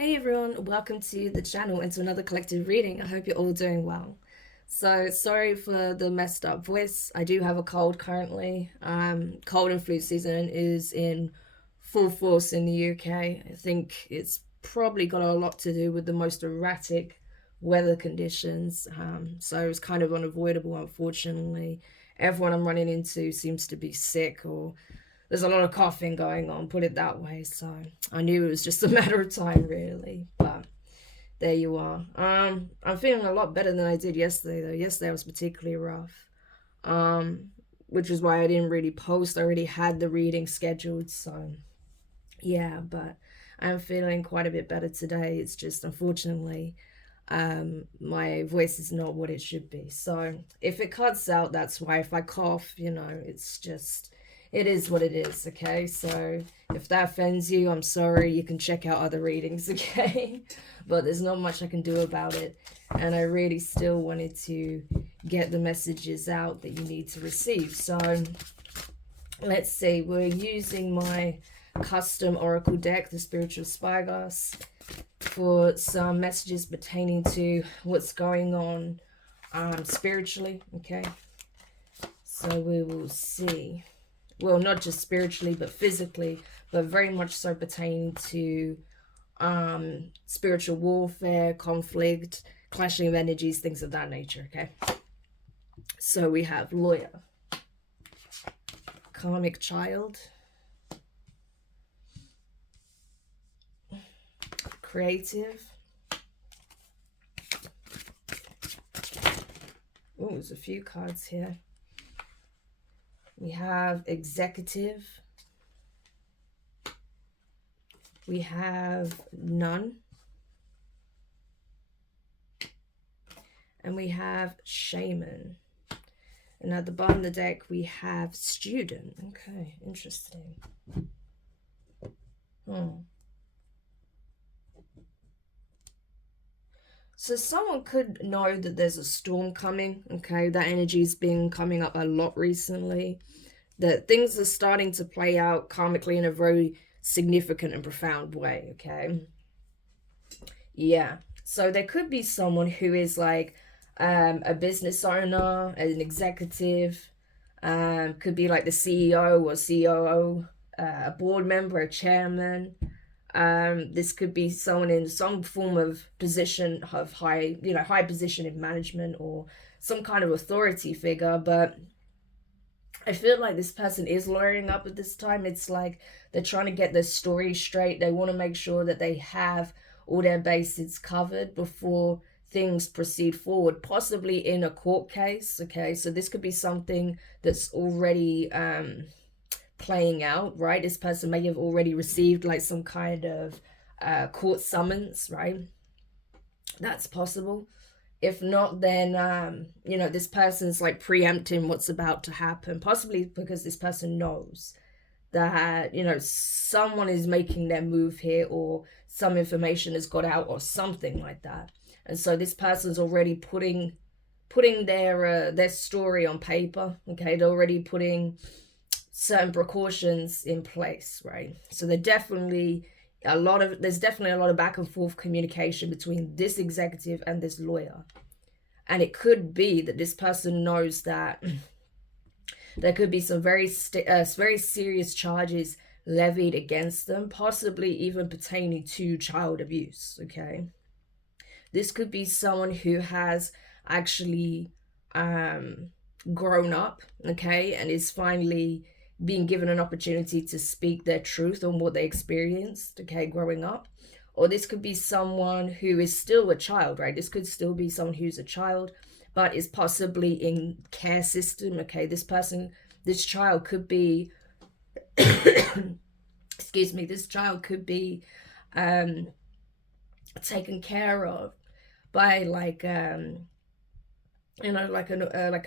Hey everyone, welcome to the channel and to another collective reading. I hope you're all doing well. So sorry for the messed up voice. I do have a cold currently. Cold and flu season is in full force in the UK. I think it's probably got a lot to do with the most erratic weather conditions. So it's kind of unavoidable, unfortunately. Everyone I'm running into seems to be sick, or there's a lot of coughing going on, put it that way. So I knew it was just a matter of time, really. But there you are. I'm feeling a lot better than I did yesterday, though. Yesterday was particularly rough. Um, which is why I didn't really post. I already had the reading scheduled, so yeah. But I'm feeling quite a bit better today. It's just unfortunately, my voice is not what it should be. So if it cuts out, that's why. If I cough, it's just, it is what it is, okay? So if that offends you, I'm sorry. You can check out other readings, okay? But there's not much I can do about it. And I really still wanted to get the messages out that you need to receive. So let's see. We're using my custom oracle deck, the Spiritual Spyglass, for some messages pertaining to what's going on spiritually, okay? So we will see. Well, not just spiritually, but physically, but very much so pertaining to spiritual warfare, conflict, clashing of energies, things of that nature, okay? So we have lawyer, karmic child, creative. Oh, there's a few cards here. We have executive. We have none. And we have shaman. And at the bottom of the deck, we have student. Okay, interesting. So someone could know that there's a storm coming, okay? That energy's been coming up a lot recently. That things are starting to play out karmically in a very significant and profound way, okay? Yeah. So there could be someone who is like a business owner, an executive, could be like the CEO or COO, a board member, a chairman. This could be someone in some form of position of high position in management or some kind of authority figure. But I feel like this person is lawyering up at this time. It's like they're trying to get their story straight. They want to make sure that they have all their bases covered before things proceed forward, possibly in a court case. Okay, so this could be something that's already playing out, right? This person may have already received like some kind of court summons, right? That's possible. If not, then this person's like preempting what's about to happen, possibly because this person knows that someone is making their move here, or some information has got out or something like that. And so this person's already putting their story on paper, okay? They're already putting certain precautions in place, right? So there's definitely a lot of back and forth communication between this executive and this lawyer. And it could be that this person knows that there could be some very serious charges levied against them, possibly even pertaining to child abuse, okay? This could be someone who has actually grown up, okay, and is finally being given an opportunity to speak their truth on what they experienced, okay, growing up. Or this could be someone who is still a child, right? This could still be someone who's a child, but is possibly in care system, okay? This child could be, excuse me, this child could be taken care of by like an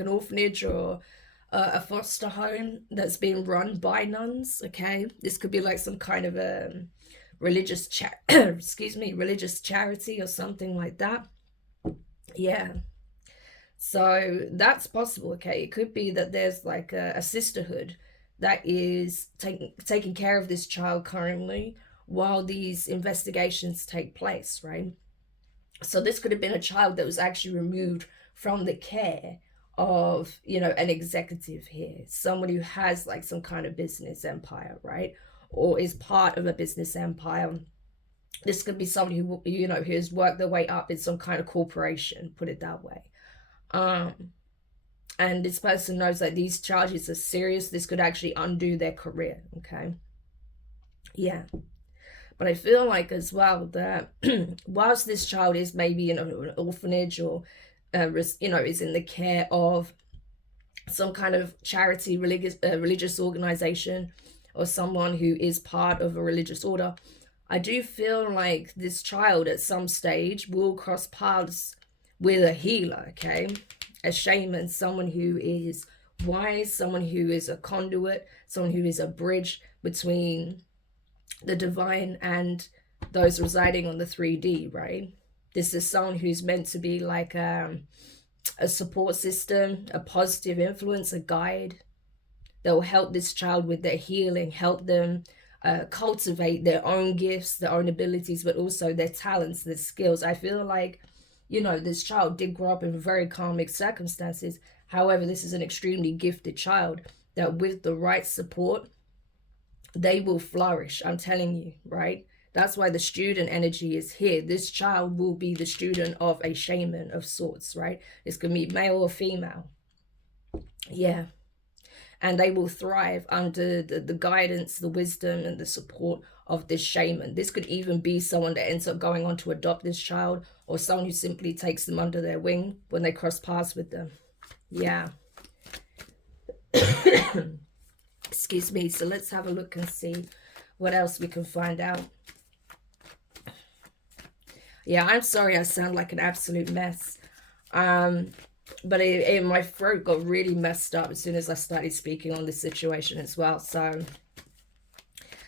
orphanage or a foster home that's being run by nuns, okay? This could be like some kind of a religious religious charity or something like that. Yeah. So that's possible, okay? It could be that there's like a sisterhood that is taking care of this child currently, while these investigations take place, right? So this could have been a child that was actually removed from the care of, you know, an executive here, someone who has like some kind of business empire, right? Or is part of a business empire. This could be somebody who, you know, who has worked their way up in some kind of corporation, put it that way. And this person knows that these charges are serious. This could actually undo their career, okay? Yeah. But I feel like as well that whilst this child is maybe in an orphanage or, you know, is in the care of some kind of charity, religious organization, or someone who is part of a religious order, I do feel like this child at some stage will cross paths with a healer, okay? A shaman, someone who is wise, someone who is a conduit, someone who is a bridge between the divine and those residing on the 3D, right? This is someone who's meant to be like a support system, a positive influence, a guide that will help this child with their healing, help them cultivate their own gifts, their own abilities, but also their talents, their skills. I feel like, you know, this child did grow up in very karmic circumstances. However, this is an extremely gifted child that with the right support, they will flourish. I'm telling you, right? That's why the student energy is here. This child will be the student of a shaman of sorts, right? It's going to be male or female. Yeah. And they will thrive under the guidance, the wisdom, and the support of this shaman. This could even be someone that ends up going on to adopt this child, or someone who simply takes them under their wing when they cross paths with them. Yeah. Excuse me. So let's have a look and see what else we can find out. Yeah, I'm sorry I sound like an absolute mess. But my throat got really messed up as soon as I started speaking on this situation as well. So,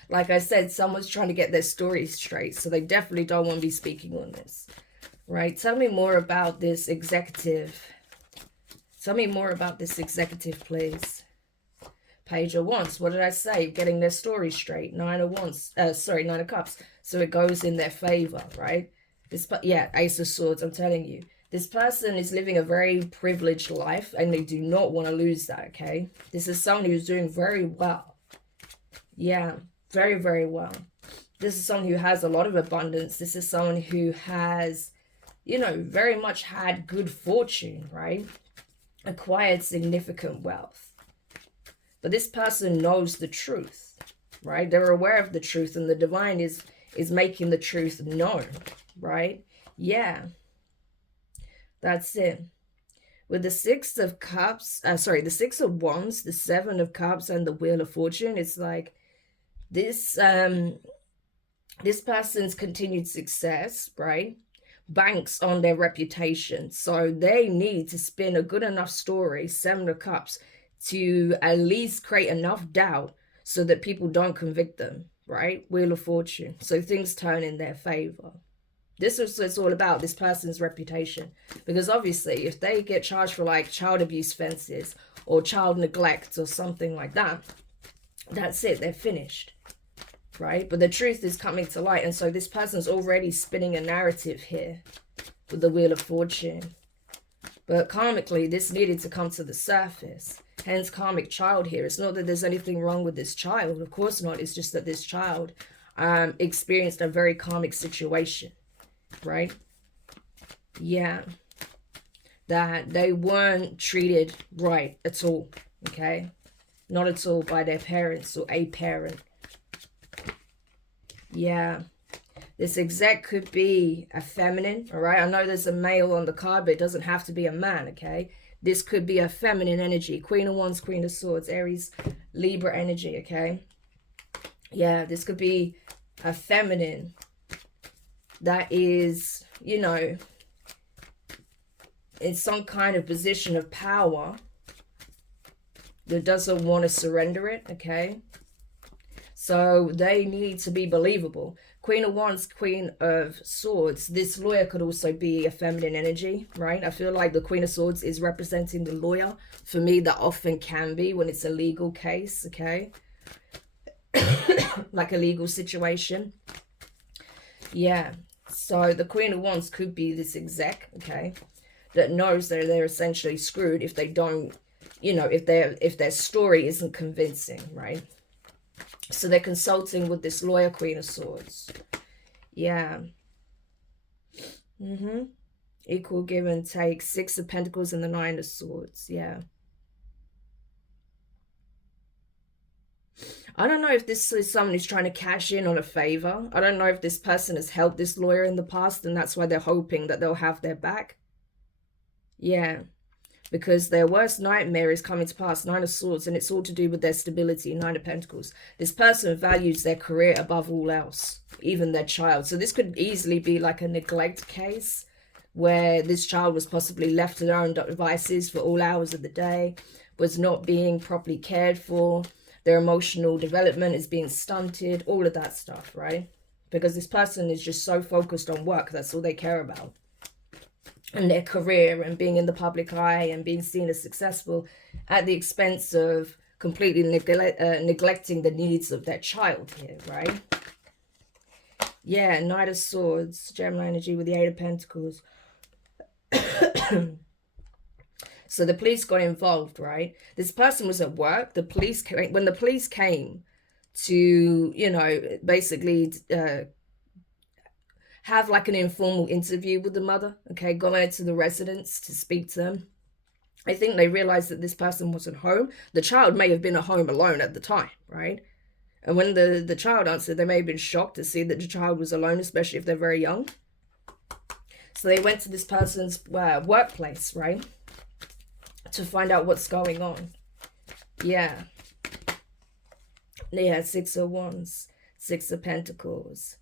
like I said, someone's trying to get their story straight. So they definitely don't want to be speaking on this. Right? Tell me more about this executive. Tell me more about this executive, please. Page of Wands. What did I say? Getting their story straight. Nine of Wands. Nine of Cups. So it goes in their favor, right? Yeah, Ace of Swords. I'm telling you. This person is living a very privileged life and they do not want to lose that, okay? This is someone who's doing very well. Yeah, very, very well. This is someone who has a lot of abundance. This is someone who has, you know, very much had good fortune, right? Acquired significant wealth. But this person knows the truth, right? They're aware of the truth and the divine is making the truth known, right? Yeah. That's it. With the Six of Cups, the Six of Wands, the Seven of Cups, and the Wheel of Fortune, it's like this this person's continued success, right, banks on their reputation. So they need to spin a good enough story, Seven of Cups, to at least create enough doubt so that people don't convict them, right? Wheel of Fortune. So things turn in their favor. This is what it's all about, this person's reputation. Because obviously, if they get charged for like child abuse offenses or child neglect or something like that, that's it, they're finished, right? But the truth is coming to light. And so this person's already spinning a narrative here with the Wheel of Fortune. But karmically, this needed to come to the surface. Hence, karmic child here. It's not that there's anything wrong with this child. Of course not. It's just that this child experienced a very karmic situation. Right? Yeah. That they weren't treated right at all. Okay? Not at all by their parents or a parent. Yeah. This exec could be a feminine. Alright? I know there's a male on the card, but it doesn't have to be a man. Okay? This could be a feminine energy. Queen of Wands, Queen of Swords, Aries, Libra energy. Okay? Yeah. This could be a feminine that is, you know, in some kind of position of power that doesn't want to surrender it, okay? So they need to be believable. Queen of Wands, Queen of Swords. This lawyer could also be a feminine energy, right? I feel like the Queen of Swords is representing the lawyer. For me, that often can be when it's a legal case, okay? like a legal situation. Yeah. So the Queen of Wands could be this exec, okay, that knows that they're essentially screwed if they don't, you know, if their story isn't convincing, right? So they're consulting with this lawyer, Queen of Swords. Yeah. Equal give and take. Six of Pentacles and the Nine of Swords. Yeah. I don't know if this is someone who's trying to cash in on a favor. I don't know if this person has helped this lawyer in the past and that's why they're hoping that they'll have their back. Yeah. Because their worst nightmare is coming to pass. Nine of Swords, and it's all to do with their stability. Nine of Pentacles. This person values their career above all else, even their child. So this could easily be like a neglect case where this child was possibly left to their own devices for all hours of the day, was not being properly cared for, their emotional development is being stunted, all of that stuff, right? Because this person is just so focused on work, that's all they care about. And their career and being in the public eye and being seen as successful at the expense of completely neglecting the needs of their child here, right? Yeah, Knight of Swords, Gemini energy with the Eight of Pentacles. So the police got involved, right? This person was at work. The police came, when the police came to, you know, basically have like an informal interview with the mother, okay, go into the residence to speak to them. I think they realized that this person wasn't home. The child may have been at home alone at the time, right? And when the child answered, they may have been shocked to see that the child was alone, especially if they're very young. So they went to this person's workplace, right, to find out what's going on. Yeah. They had Six of Wands, Six of Pentacles.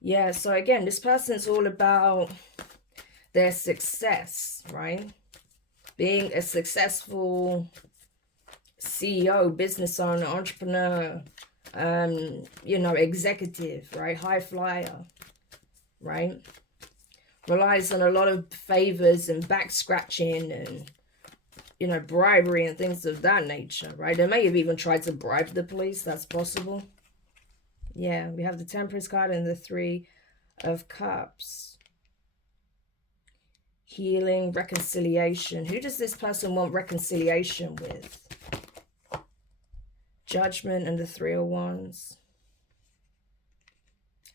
Yeah, so again, this person's all about their success, right? Being a successful CEO, business owner, entrepreneur, you know, executive, right? High flyer, right? Relies on a lot of favors and back scratching and, you know, bribery and things of that nature, right? They may have even tried to bribe the police. That's possible. Yeah, we have the Temperance card and the Three of Cups. Healing, reconciliation. Who does this person want reconciliation with? Judgment and the Three of Wands.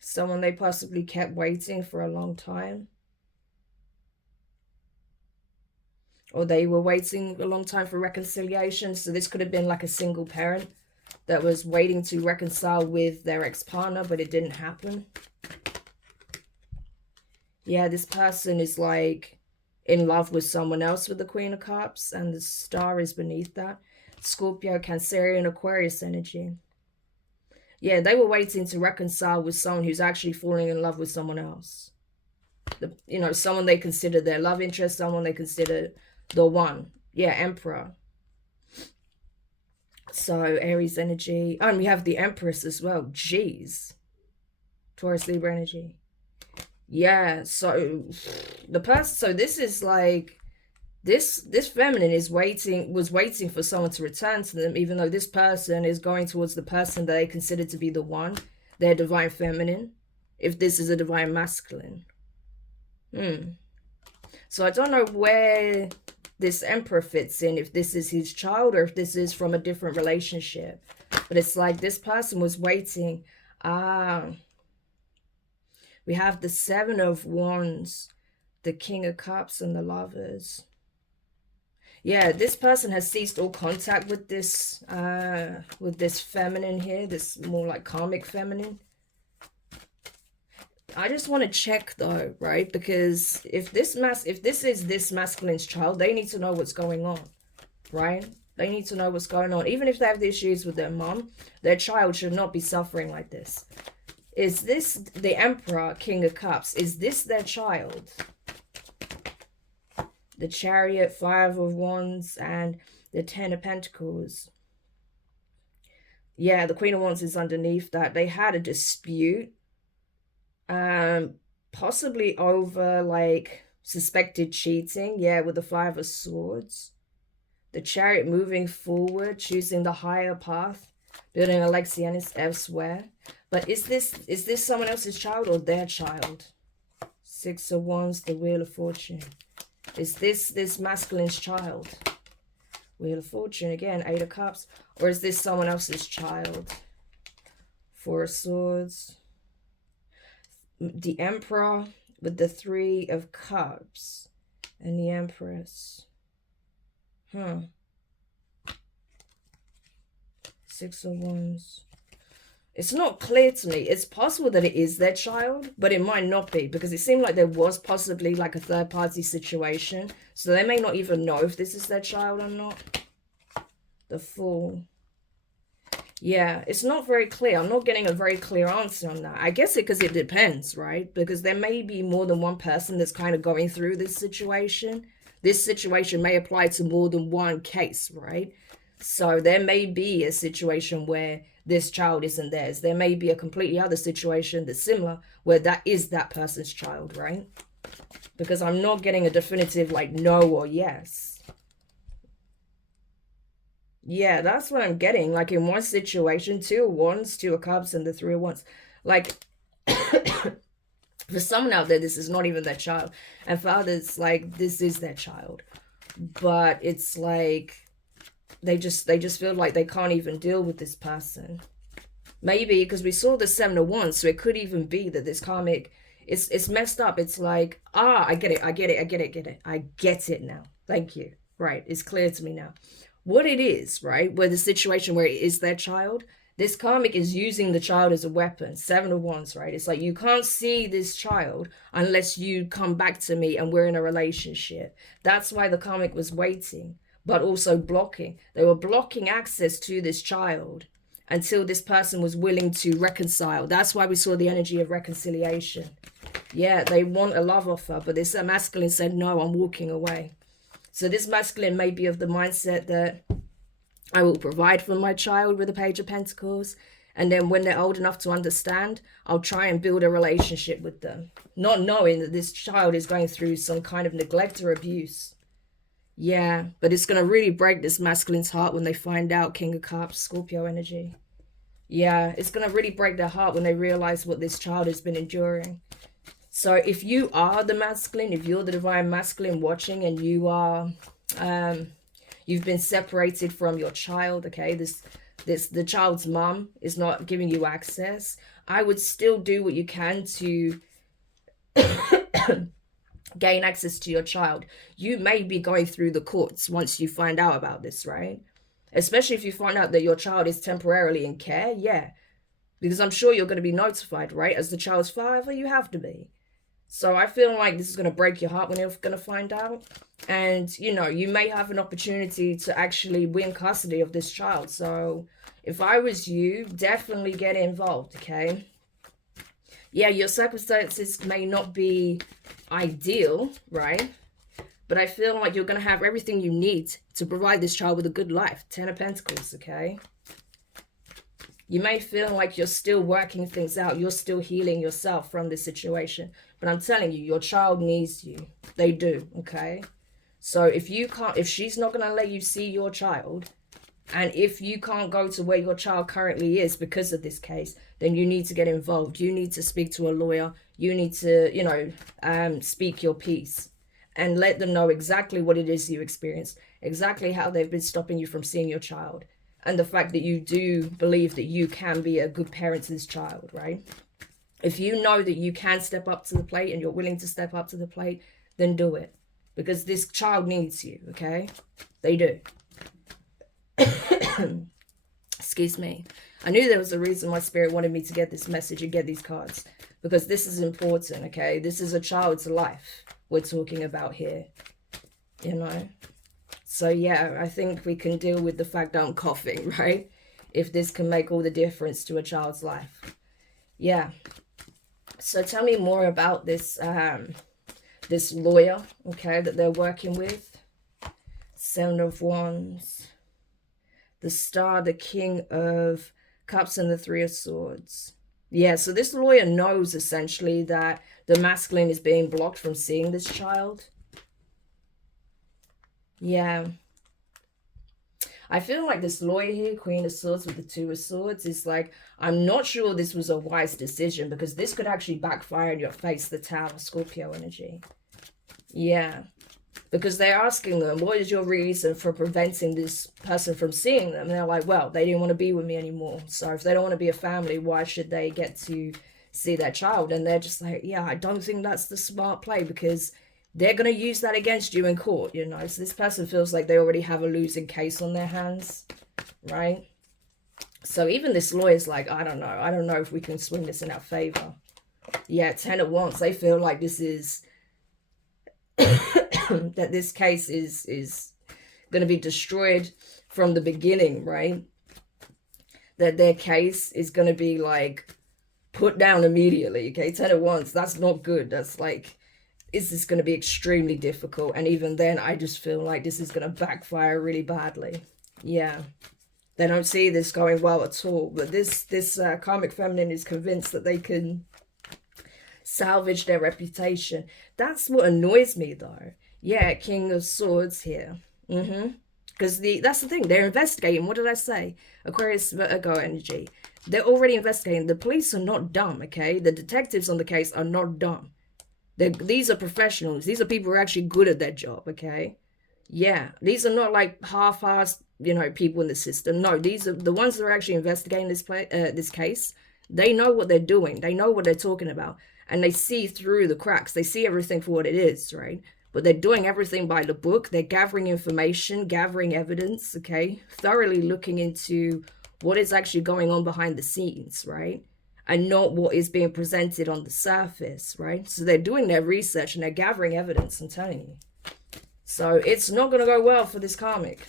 Someone they possibly kept waiting for a long time. Or they were waiting a long time for reconciliation. So this could have been like a single parent that was waiting to reconcile with their ex-partner, but it didn't happen. Yeah, this person is like in love with someone else with the Queen of Cups, and the star is beneath that. Scorpio, Cancerian, Aquarius energy. Yeah, they were waiting to reconcile with someone who's actually falling in love with someone else. You know, someone they consider their love interest, someone they consider the one. Yeah, Emperor. So Aries energy. Oh, and we have the Empress as well. Jeez. Taurus, Libra energy. Yeah, so the person, so this is like this feminine was waiting for someone to return to them, even though this person is going towards the person that they consider to be the one, their divine feminine, if this is a divine masculine. So I don't know where this Emperor fits in, if this is his child or if this is from a different relationship. But it's like this person was waiting. We have the Seven of Wands, the King of Cups, and the Lovers. Yeah, this person has ceased all contact with this feminine here, this more like karmic feminine. I just want to check though, right? Because if this is this masculine's child, they need to know what's going on, right? They need to know what's going on. Even if they have the issues with their mom, their child should not be suffering like this. Is this the Emperor, King of Cups? Is this their child? The Chariot, Five of Wands, and the Ten of Pentacles. Yeah, the Queen of Wands is underneath that. They had a dispute. Possibly over like suspected cheating, yeah, with the Five of Swords. The Chariot moving forward, choosing the higher path, building a legacy elsewhere. But is this someone else's child or their child? Six of Wands, the Wheel of Fortune. Is this masculine's child? Wheel of Fortune again, Eight of Cups. Or is this someone else's child? Four of Swords. The Emperor with the Three of Cups. And the Empress. Six of Wands. It's not clear to me. It's possible that it is their child, but it might not be, because it seemed like there was possibly like a third party situation. So they may not even know if this is their child or not. The Fool. Yeah, it's not very clear. I'm not getting a very clear answer on that. I guess because it depends, right? Because there may be more than one person that's kind of going through this situation. This situation may apply to more than one case, right? So there may be a situation where this child isn't theirs. There may be a completely other situation that's similar where that is that person's child, right? Because I'm not getting a definitive like no or yes. Yeah, that's what I'm getting. Like in one situation, Two of Wands, Two of Cups, and the Three of Wands. Like for someone out there, this is not even their child. And for others, like this is their child. But it's like they just feel like they can't even deal with this person. Maybe because we saw the Seven of Wands, so it could even be that this karmic, it's messed up. It's like, I get it. I get it now. Thank you. Right, it's clear to me now. What it is, right, where the situation where it is their child, this karmic is using the child as a weapon. Seven of Wands, right? It's like you can't see this child unless you come back to me and we're in a relationship. That's why the karmic was waiting, but also blocking. They were blocking access to this child until this person was willing to reconcile. That's why we saw the energy of reconciliation. Yeah, they want a love offer, but this masculine said, no, I'm walking away. So this masculine may be of the mindset that I will provide for my child with the Page of Pentacles. And then when they're old enough to understand, I'll try and build a relationship with them. Not knowing that this child is going through some kind of neglect or abuse. Yeah, but it's going to really break this masculine's heart when they find out. King of Cups, Scorpio energy. Yeah, it's going to really break their heart when they realize what this child has been enduring. So if you are the masculine, if you're the divine masculine watching and you are, you've been separated from your child, okay, the child's mom is not giving you access, I would still do what you can to gain access to your child. You may be going through the courts once you find out about this, right? Especially if you find out that your child is temporarily in care, yeah. Because I'm sure you're going to be notified, right? As the child's father, you have to be. So I feel like this is going to break your heart when you're going to find out. And, you know, you may have an opportunity to actually win custody of this child. So if I was you, definitely get involved, okay? Yeah, your circumstances may not be ideal, right? But I feel like you're going to have everything you need to provide this child with a good life. Ten of Pentacles, okay? You may feel like you're still working things out. You're still healing yourself from this situation. But I'm telling you, your child needs you. They do, okay? So if she's not going to let you see your child, and if you can't go to where your child currently is because of this case, then you need to get involved. You need to speak to a lawyer. You need to, you know, speak your piece and let them know exactly what it is you experienced, exactly how they've been stopping you from seeing your child, and the fact that you do believe that you can be a good parent to this child, right? If you know that you can step up to the plate and you're willing to step up to the plate, then do it. Because this child needs you, okay? They do. Excuse me. I knew there was a reason my spirit wanted me to get this message and get these cards. Because this is important, okay? This is a child's life we're talking about here. You know? So yeah, I think we can deal with the fact that I'm coughing, right? If this can make all the difference to a child's life. Yeah. So tell me more about this this lawyer, okay, that they're working with. Seven of Wands. The Star, the King of Cups, and the Three of Swords. Yeah, so this lawyer knows essentially that the masculine is being blocked from seeing this child. Yeah. I feel like this lawyer here, Queen of Swords with the Two of Swords, is like, I'm not sure this was a wise decision because this could actually backfire in your face, the Tower, Scorpio energy. Yeah. Because they're asking them, what is your reason for preventing this person from seeing them? And they're like, well, they didn't want to be with me anymore. So if they don't want to be a family, why should they get to see their child? And they're just like, yeah, I don't think that's the smart play because they're going to use that against you in court, you know. So this person feels like they already have a losing case on their hands, right? So even this lawyer's like, I don't know if we can swing this in our favor. Yeah, 10 at once. They feel like this is that this case is going to be destroyed from the beginning, right? That their case is going to be like put down immediately. Okay, 10 at once. That's not good. That's like, is this going to be extremely difficult? And even then, I just feel like this is going to backfire really badly. Yeah, they don't see this going well at all. But this karmic feminine is convinced that they can salvage their reputation. That's what annoys me, though. Yeah, King of Swords here. Because that's the thing. They're investigating. What did I say? Aquarius, Virgo energy. They're already investigating. The police are not dumb, okay? The detectives on the case are not dumb. These are professionals. These are people who are actually good at their job, okay? Yeah, these are not like half-assed, you know, people in the system. No, these are the ones that are actually investigating this case. They know what they're doing. They know what they're talking about. And they see through the cracks. They see everything for what it is, right? But they're doing everything by the book. They're gathering information, gathering evidence, okay? Thoroughly looking into what is actually going on behind the scenes, right? And not what is being presented on the surface, right? So they're doing their research and they're gathering evidence, I'm telling you. So it's not going to go well for this karmic.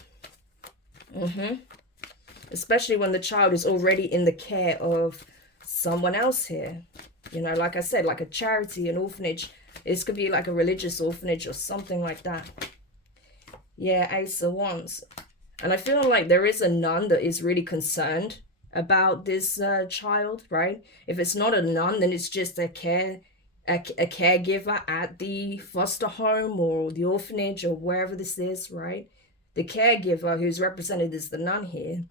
Especially when the child is already in the care of someone else here. You know, like I said, like a charity, an orphanage. This could be like a religious orphanage or something like that. Yeah, Ace of Wands. And I feel like there is a nun that is really concerned about this child, right? If it's not a nun, then it's just a caregiver at the foster home or the orphanage or wherever this is, right? The caregiver, who's represented as the nun here,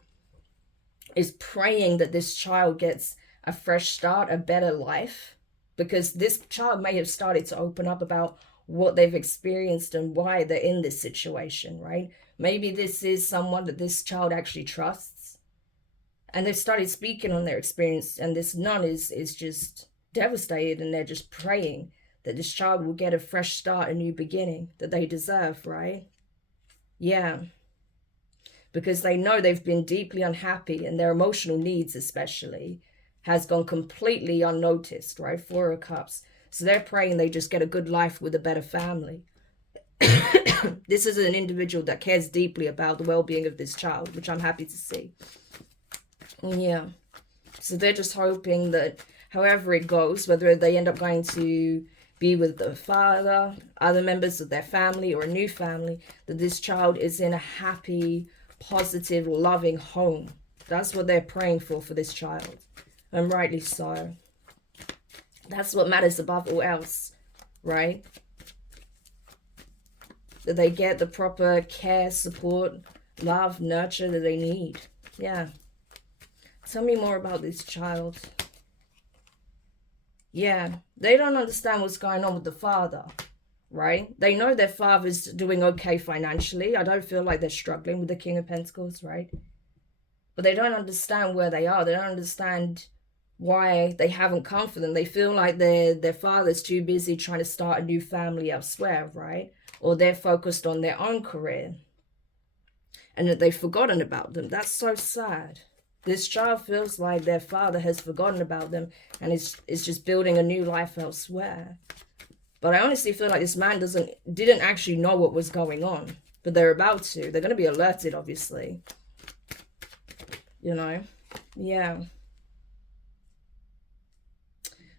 is praying that this child gets a fresh start, a better life, because this child may have started to open up about what they've experienced and why they're in this situation, right? Maybe this is someone that this child actually trusts, and they've started speaking on their experience, and this nun is just devastated, and they're just praying that this child will get a fresh start, a new beginning that they deserve, right? Yeah. Because they know they've been deeply unhappy, and their emotional needs especially has gone completely unnoticed, right? 4 of Cups. So they're praying they just get a good life with a better family. This is an individual that cares deeply about the well-being of this child, which I'm happy to see. Yeah. So they're just hoping that however it goes, whether they end up going to be with the father, other members of their family, or a new family, that this child is in a happy, positive, loving home. That's what they're praying for this child. And rightly so. That's what matters above all else, right? That they get the proper care, support, love, nurture that they need. Yeah. Tell me more about this child. Yeah. They don't understand what's going on with the father, right? They know their father's doing okay financially. I don't feel like they're struggling with the King of Pentacles, right? But they don't understand where they are. They don't understand why they haven't come for them. They feel like their father's too busy trying to start a new family elsewhere, right? Or they're focused on their own career and that they've forgotten about them. That's so sad. This child feels like their father has forgotten about them and is just building a new life elsewhere. But I honestly feel like this man didn't actually know what was going on, but they're about to. They're going to be alerted, obviously. You know? Yeah.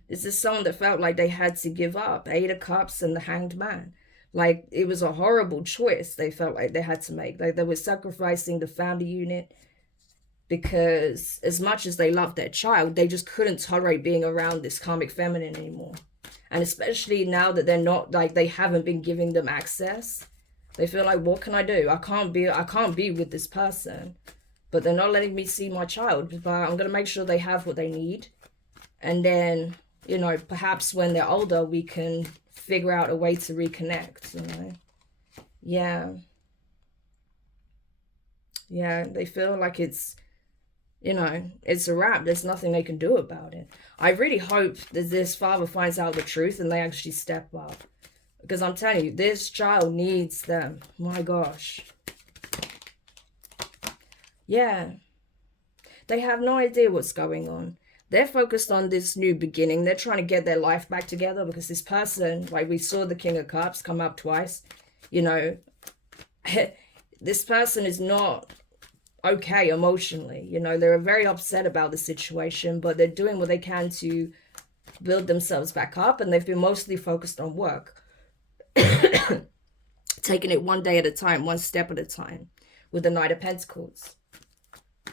This is someone that felt like they had to give up. 8 of Cups and the Hanged Man. Like, it was a horrible choice they felt like they had to make. Like, they were sacrificing the family unit because as much as they love their child, they just couldn't tolerate being around this karmic feminine anymore. And especially now that they're not, like, they haven't been giving them access, they feel like, what can I do? I can't be with this person, but they're not letting me see my child, but I'm going to make sure they have what they need. And then, you know, perhaps when they're older, we can figure out a way to reconnect, you know. Yeah, they feel like it's, you know, it's a wrap. There's nothing they can do about it. I really hope that this father finds out the truth and they actually step up. Because I'm telling you, this child needs them. My gosh. Yeah. They have no idea what's going on. They're focused on this new beginning. They're trying to get their life back together because this person, like we saw the King of Cups come up twice, you know, this person is not okay emotionally. You know, they're very upset about the situation, but they're doing what they can to build themselves back up, and they've been mostly focused on work. Taking it one day at a time, one step at a time, with the Knight of Pentacles.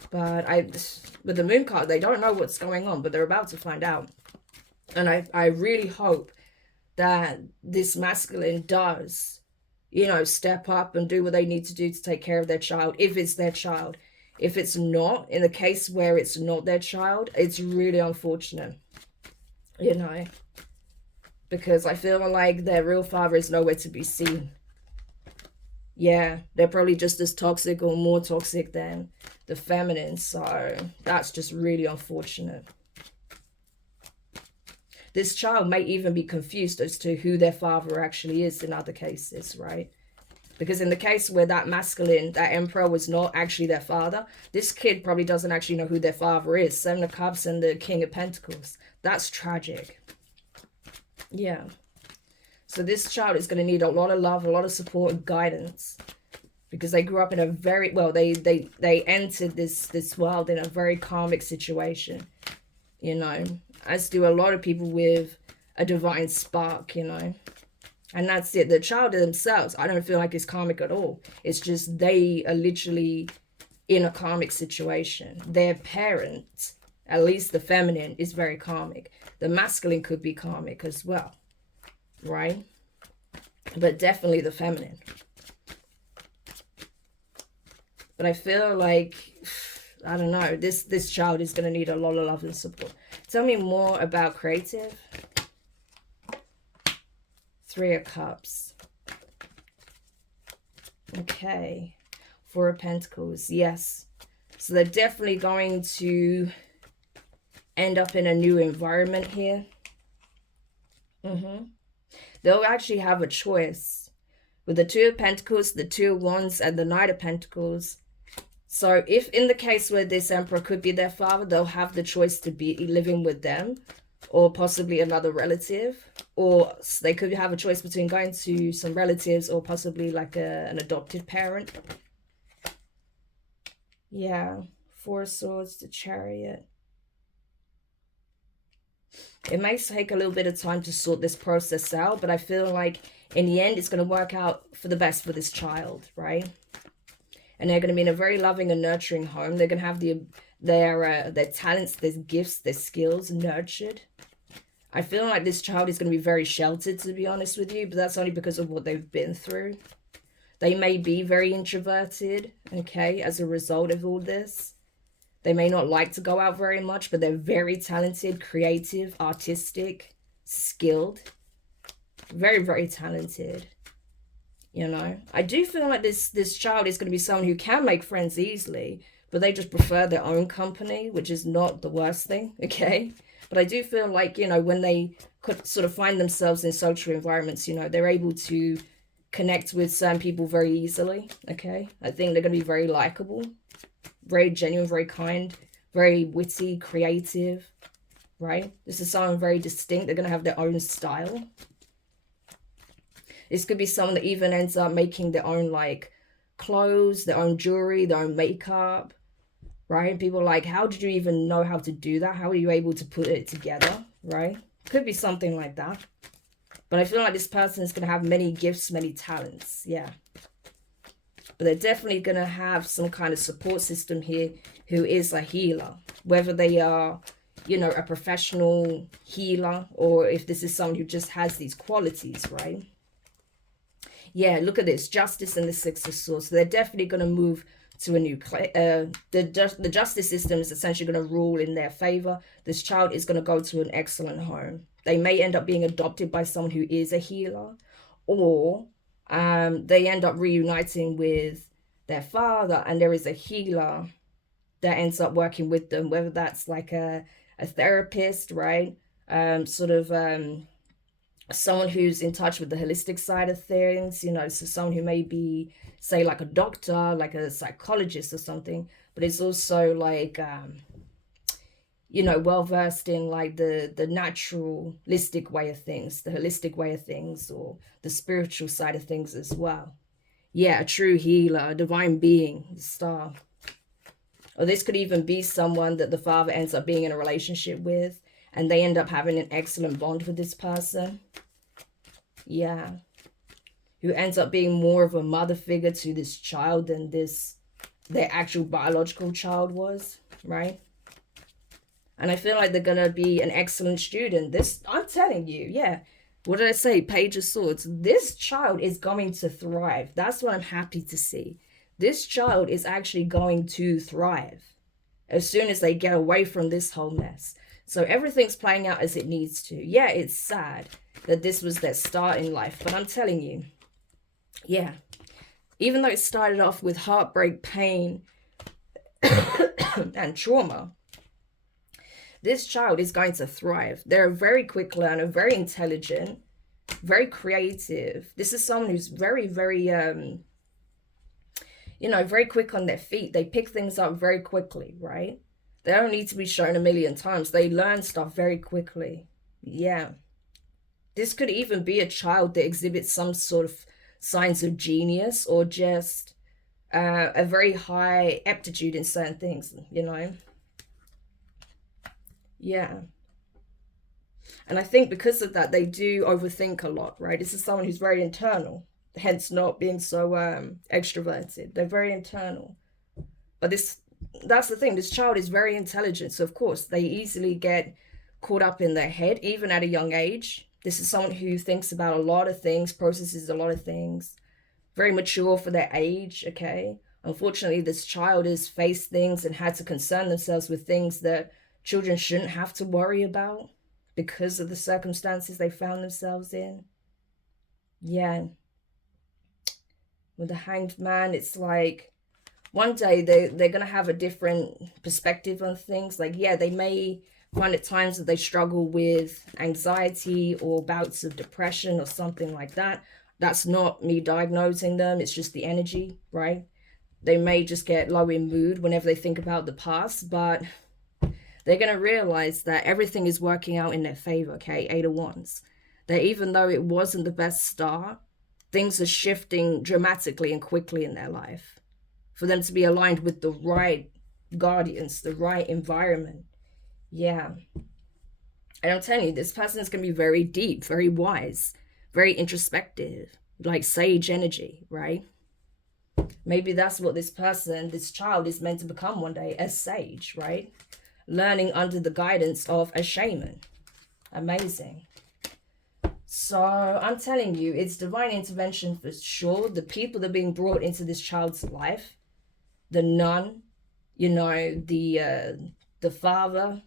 But with the Moon card, they don't know what's going on, but they're about to find out. And I really hope that this masculine does, you know, step up and do what they need to do to take care of their child, if it's their child. If it's not, in the case where it's not their child, it's really unfortunate, you know, because I feel like their real father is nowhere to be seen. Yeah, they're probably just as toxic or more toxic than the feminine, so that's just really unfortunate. This child may even be confused as to who their father actually is in other cases, right? Because in the case where that masculine, that emperor, was not actually their father, this kid probably doesn't actually know who their father is. Seven of Cups and the King of Pentacles. That's tragic. Yeah. So this child is going to need a lot of love, a lot of support and guidance. Because they grew up in a very, well, they entered this world in a very karmic situation. You know, as do a lot of people with a divine spark, you know. And that's it. The child themselves, I don't feel like it's karmic at all. It's just they are literally in a karmic situation. Their parent, at least the feminine, is very karmic. The masculine could be karmic as well, right? But definitely the feminine. But I feel like, I don't know, this child is going to need a lot of love and support. Tell me more about creative. Three of Cups. Okay. Four of Pentacles. Yes. So they're definitely going to end up in a new environment here. They'll actually have a choice. With the Two of Pentacles, the Two of Wands, and the Knight of Pentacles. So if in the case where this emperor could be their father, they'll have the choice to be living with them, or possibly another relative, or they could have a choice between going to some relatives or possibly like an adopted parent. Yeah, Four of Swords, the Chariot. It may take a little bit of time to sort this process out, but I feel like in the end it's going to work out for the best for this child, right? And they're going to be in a very loving and nurturing home. They're going to have their talents, their gifts, their skills nurtured. I feel like this child is going to be very sheltered, to be honest with you, but that's only because of what they've been through. They may be very introverted, okay, as a result of all this. They may not like to go out very much, but they're very talented, creative, artistic, skilled. Very, very talented. You know, I do feel like this child is going to be someone who can make friends easily, but they just prefer their own company, which is not the worst thing, okay? But I do feel like, you know, when they could sort of find themselves in social environments, you know, they're able to connect with certain people very easily, okay? I think they're going to be very likable, very genuine, very kind, very witty, creative, right? This is someone very distinct. They're going to have their own style. This could be someone that even ends up making their own, like, clothes, their own jewelry, their own makeup, right? People are like, how did you even know how to do that? How are you able to put it together, right? Could be something like that. But I feel like this person is going to have many gifts, many talents, yeah. but they're definitely going to have some kind of support system here who is a healer, whether they are, you know, a professional healer, or if this is someone who just has these qualities, right? Yeah, look at this, justice and the Six of Swords. So they're definitely going to move to a new the justice system is essentially going to rule in their favor. This child is going to go to an excellent home. They may end up being adopted by someone who is a healer, or they end up reuniting with their father, and there is a healer that ends up working with them, whether that's like a therapist, right? Someone who's in touch with the holistic side of things, you know, so someone who may be, say, like a doctor, like a psychologist or something, but it's also like, you know, well versed in like the naturalistic way of things, the holistic way of things, or the spiritual side of things as well. Yeah, a true healer, a divine being, the star. Or this could even be someone that the father ends up being in a relationship with, and they end up having an excellent bond with this person. Yeah. Who ends up being more of a mother figure to this child than their actual biological child was, right? And I feel like they're going to be an excellent student. I'm telling you, yeah. What did I say? Page of Swords. This child is going to thrive. That's what I'm happy to see. This child is actually going to thrive as soon as they get away from this whole mess. So everything's playing out as it needs to. Yeah, it's sad that this was their start in life, but I'm telling you, yeah, even though it started off with heartbreak, pain, and trauma, this child is going to thrive. They're a very quick learner, very intelligent, very creative. This is someone who's very, very, you know, very quick on their feet. They pick things up very quickly, right? They don't need to be shown a million times. They learn stuff very quickly. Yeah. This could even be a child that exhibits some sort of signs of genius, or just a very high aptitude in certain things, you know? Yeah. And I think because of that, they do overthink a lot, right? This is someone who's very internal, hence not being so extroverted. They're very internal. But that's the thing, this child is very intelligent, so of course they easily get caught up in their head, even at a young age. This is someone who thinks about a lot of things, processes a lot of things, very mature for their age, okay? Unfortunately, this child has faced things and had to concern themselves with things that children shouldn't have to worry about because of the circumstances they found themselves in. Yeah. With the Hanged Man, it's like one day they're going to have a different perspective on things. Like, yeah, they may find at times that they struggle with anxiety or bouts of depression or something like that. That's not me diagnosing them. It's just the energy, right? They may just get low in mood whenever they think about the past, but they're going to realize that everything is working out in their favor, okay? 8 of Wands. That even though it wasn't the best start, things are shifting dramatically and quickly in their life for them to be aligned with the right guardians, the right environment. Yeah. And I'm telling you, this person is going to be very deep, very wise, very introspective, like sage energy, right? Maybe that's what this person, this child, is meant to become one day, a sage, right? Learning under the guidance of a shaman. Amazing. So I'm telling you, it's divine intervention for sure. The people that are being brought into this child's life, the nun, you know, the father,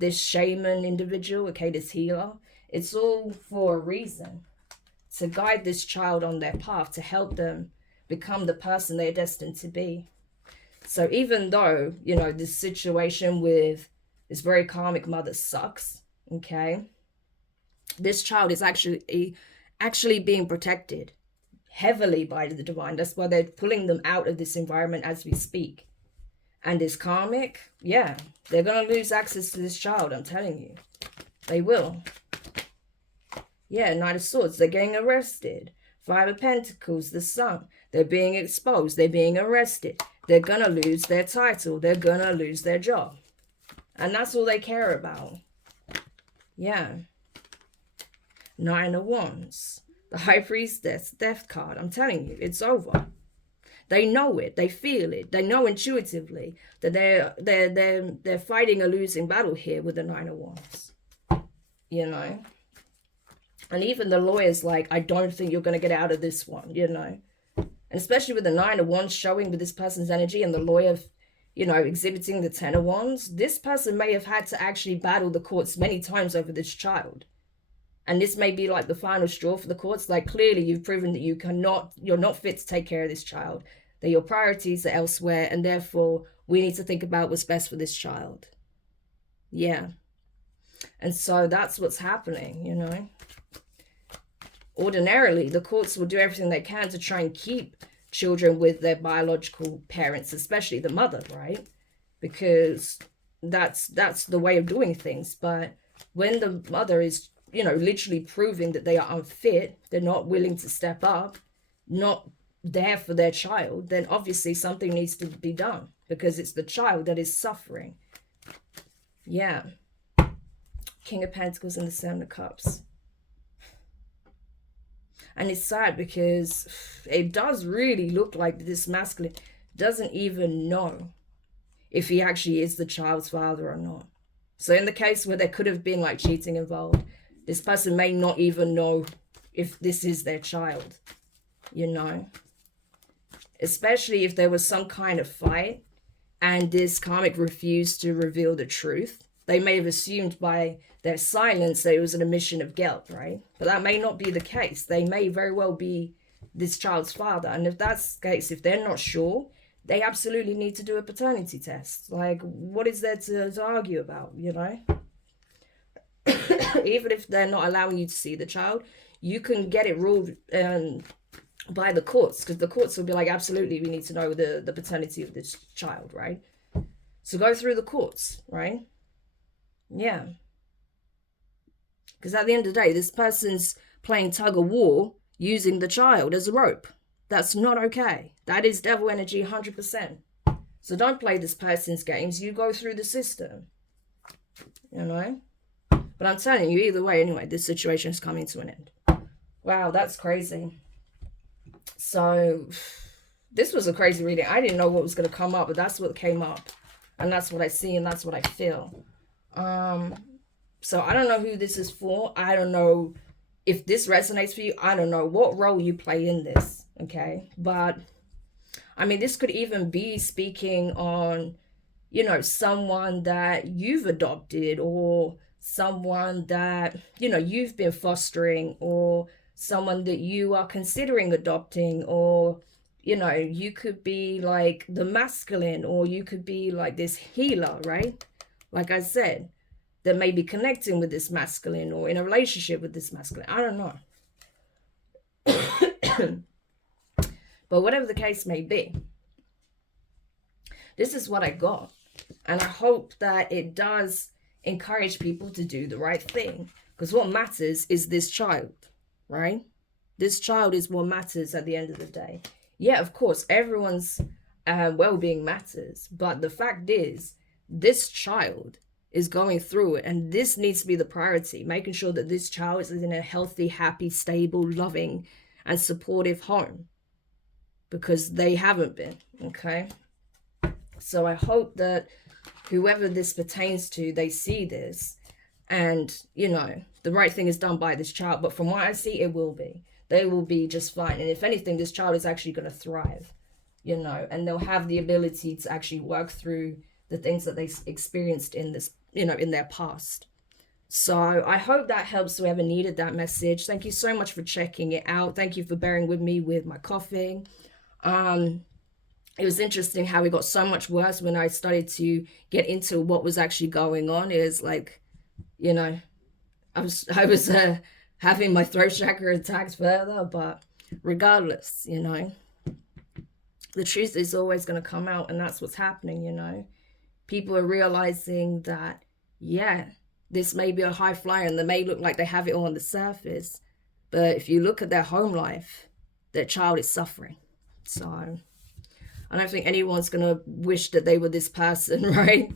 this shaman individual, okay, this healer, it's all for a reason. To guide this child on their path, to help them become the person they're destined to be. So even though, you know, this situation with this very karmic mother sucks, okay, this child is actually being protected heavily by the divine. That's why they're pulling them out of this environment as we speak. And this karmic, yeah, they're going to lose access to this child, I'm telling you. They will. Yeah, Knight of Swords, they're getting arrested. 5 of Pentacles, the Sun, they're being exposed, they're being arrested. They're going to lose their title, they're going to lose their job. And that's all they care about. Yeah. 9 of Wands, the High Priestess, Death card. I'm telling you, it's over. They know it, they feel it, they know intuitively that they're fighting a losing battle here with the Nine of Wands, you know. And even the lawyer's like, I don't think you're going to get out of this one, you know. And especially with the Nine of Wands showing with this person's energy and the lawyer, you know, exhibiting the Ten of Wands, this person may have had to actually battle the courts many times over this child. And this may be like the final straw for the courts. Like, clearly you've proven that you're not fit to take care of this child, that your priorities are elsewhere, and therefore we need to think about what's best for this child. Yeah. And so that's what's happening, you know. Ordinarily, the courts will do everything they can to try and keep children with their biological parents, especially the mother, right? Because that's the way of doing things. But when the mother is, you know, literally proving that they are unfit, they're not willing to step up, not there for their child, then obviously something needs to be done, because it's the child that is suffering. Yeah. King of Pentacles and the Seven of Cups. And it's sad because it does really look like this masculine doesn't even know if he actually is the child's father or not. So in the case where there could have been like cheating involved, this person may not even know if this is their child, you know. Especially if there was some kind of fight and this karmic refused to reveal the truth. They may have assumed by their silence that it was an admission of guilt, right? But that may not be the case. They may very well be this child's father. And if that's the case, if they're not sure, they absolutely need to do a paternity test. Like, what is there to argue about, you know? Even if they're not allowing you to see the child, you can get it ruled by the courts, because the courts will be like, absolutely, we need to know the paternity of this child, right? So go through the courts, right? Yeah. Because at the end of the day, this person's playing tug of war using the child as a rope. That's not okay. That is devil energy 100%. So don't play this person's games. You go through the system, you know? But I'm telling you, either way, anyway, this situation is coming to an end. Wow, that's crazy. So this was a crazy reading. I didn't know what was going to come up, but that's what came up. And that's what I see, and that's what I feel. So I don't know who this is for. I don't know if this resonates for you. I don't know what role you play in this, okay? But, I mean, this could even be speaking on, you know, someone that you've adopted, or someone that, you know, you've been fostering, or someone that you are considering adopting, or, you know, you could be like the masculine, or you could be like this healer, right? Like I said, that may be connecting with this masculine or in a relationship with this masculine. I don't know. But whatever the case may be, this is what I got. And I hope that it does encourage people to do the right thing. Because what matters is this child, right? This child is what matters at the end of the day. Yeah, of course, everyone's well-being matters. But the fact is, this child is going through it. And this needs to be the priority. Making sure that this child is in a healthy, happy, stable, loving, and supportive home. Because they haven't been, okay? So I hope that whoever this pertains to, they see this. And, you know, the right thing is done by this child. But from what I see, it will be. They will be just fine. And if anything, this child is actually going to thrive, you know. And they'll have the ability to actually work through the things that they experienced in this, you know, in their past. So I hope that helps whoever needed that message. Thank you so much for checking it out. Thank you for bearing with me with my coughing. It was interesting how it got so much worse when I started to get into what was actually going on. It was like, you know, I was having my throat chakra attacked further, but regardless, you know, the truth is always going to come out, and that's what's happening, you know. People are realizing that, yeah, this may be a high flyer and they may look like they have it all on the surface, but if you look at their home life, their child is suffering. So I don't think anyone's going to wish that they were this person, right?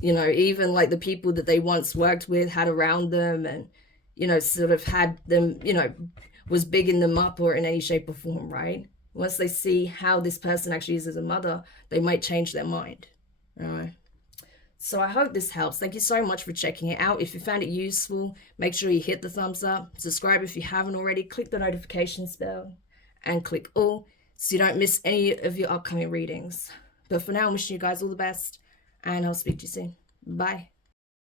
You know, even like the people that they once worked with, had around them, and, you know, sort of had them, you know, was bigging them up or in any shape or form, right? Once they see how this person actually is as a mother, they might change their mind. All right. So I hope this helps. Thank you so much for checking it out. If you found it useful, make sure you hit the thumbs up. Subscribe if you haven't already. Click the notifications bell and click all so you don't miss any of your upcoming readings. But for now, I'm wishing you guys all the best, and I'll speak to you soon. Bye.